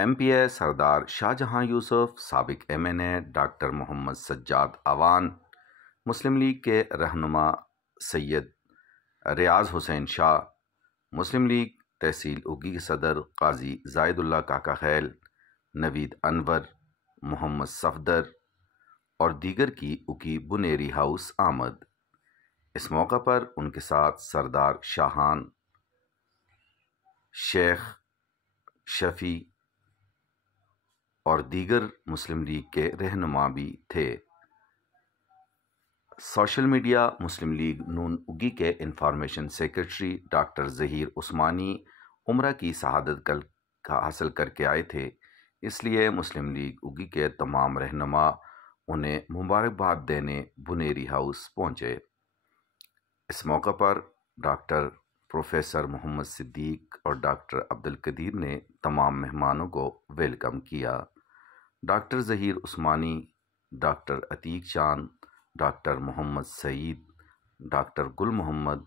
M P اے سردار شاہجہاں یوسف، سابق M N اے doctor محمد سجاد اعوان، مسلم league کے رہنما سید ریاض حسین شاہ، مسلم لیگ تحصیل اگی کے صدر قاضی زائد اللہ کاکا خیل، نوید انور، محمد صفدر اور دیگر کی اگی بنیری ہاؤس آمد۔ اس موقع پر ان کے ساتھ سردار شاہان، شیخ شفیع اور دیگر مسلم لیگ کے رہنما بھی تھے۔ سوشل میڈیا مسلم لیگ نون اگی کے information secretary doctor Zaheer Usmani عمرہ کی شہادت حاصل کر کے آئے تھے، اس لیے مسلم لیگ اگی کے تمام رہنما انہیں مبارکباد دینے بنیری ہاؤس پہنچے۔ اس موقع پر ڈاکٹر پروفیسر محمد صدیق اور ڈاکٹر عبدالقدیر نے تمام مہمانوں کو ویلکم کیا۔ ڈاکٹر ظہیر عثمانی، ڈاکٹر عتیق چاند، ڈاکٹر محمد سعید، ڈاکٹر گل محمد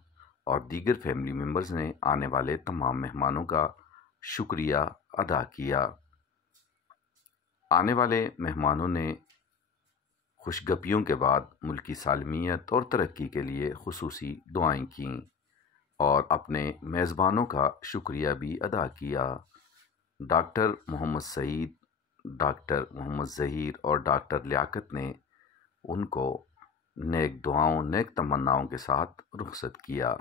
اور دیگر فیملی ممبرز نے آنے والے تمام مہمانوں کا شکریہ ادا کیا۔ آنے والے مہمانوں نے خوشگپیوں کے بعد ملکی سالمیت اور ترقی کے لیے خصوصی دعائیں کیں اور اپنے میزبانوں کا شکریہ بھی ادا کیا۔ ڈاکٹر محمد سعید، ڈاکٹر محمد ظہیر اور ڈاکٹر لیاقت نے ان کو نیک دعاؤں، نیک تمناؤں کے ساتھ رخصت کیا۔